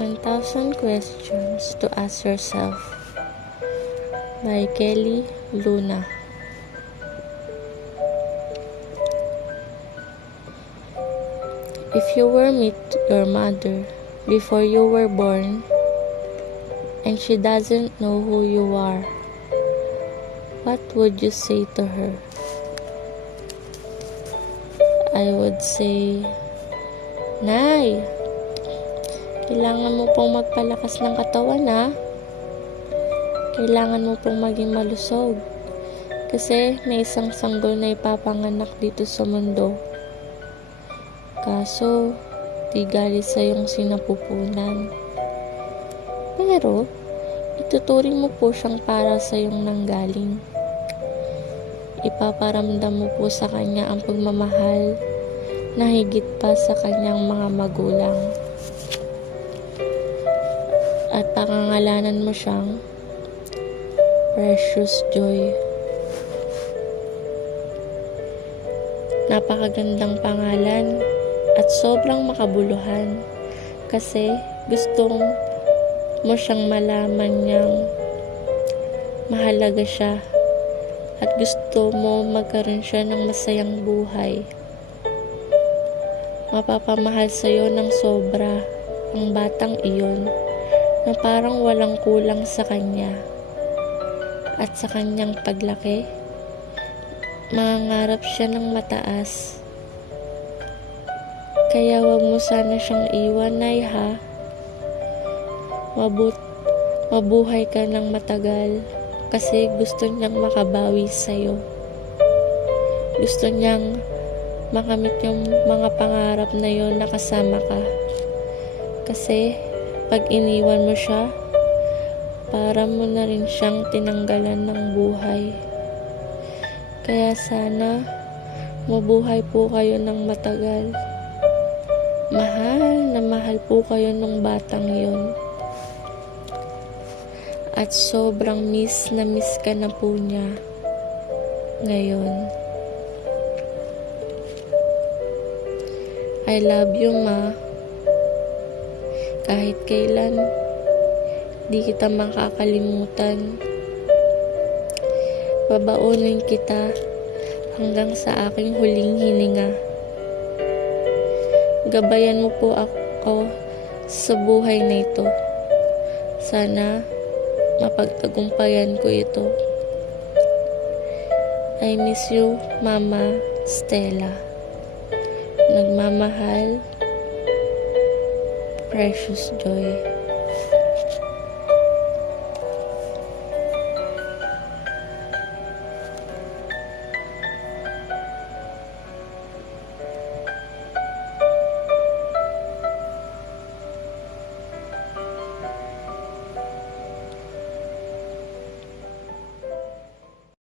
1,000 Questions to Ask Yourself by Kelly Luna. If you were meet your mother before you were born and she doesn't know who you are, what would you say to her? I would say, Nay, kailangan mo pong magpalakas ng katawan ha. Kailangan mo pong maging malusog. Kasi may isang sanggol na ipapanganak dito sa mundo. Kaso, di galing sa iyong sinapupunan. Pero, ituturing mo po siyang para sa iyong nanggaling. Ipaparamdam mo po sa kanya ang pagmamahal na higit pa sa kanyang mga magulang. At pakangalanan mo siyang Precious Joy. Napakagandang pangalan at sobrang makabuluhan kasi gustong mo siyang malaman niyang mahalaga siya at gusto mo magkaroon siya ng masayang buhay. Mapapamahal sa'yo ng sobra ang batang iyon na parang walang kulang sa kanya. At sa kanyang paglaki, mangangarap siya ng mataas. Kaya wag mo sana siyang iwan, Nay, ha? Mabuhay ka ng matagal kasi gusto niyang makabawi sa'yo. Gusto niyang makamit yung mga pangarap na yon na kasama ka. Kasi pag iniwan mo siya, para mo na rin siyang tinanggalan ng buhay. Kaya sana mabuhay po kayo ng matagal. Mahal na mahal po kayo ng batang yon. At sobrang miss na miss ka na po niya ngayon. I love you, Ma. Kahit kailan, di kita makakalimutan. Babaunin kita hanggang sa aking huling hininga. Gabayan mo po ako sa buhay na ito. Sana mapagtagumpayan ko ito. I miss you, Mama Stella. Nagmamahal, Precious Joy.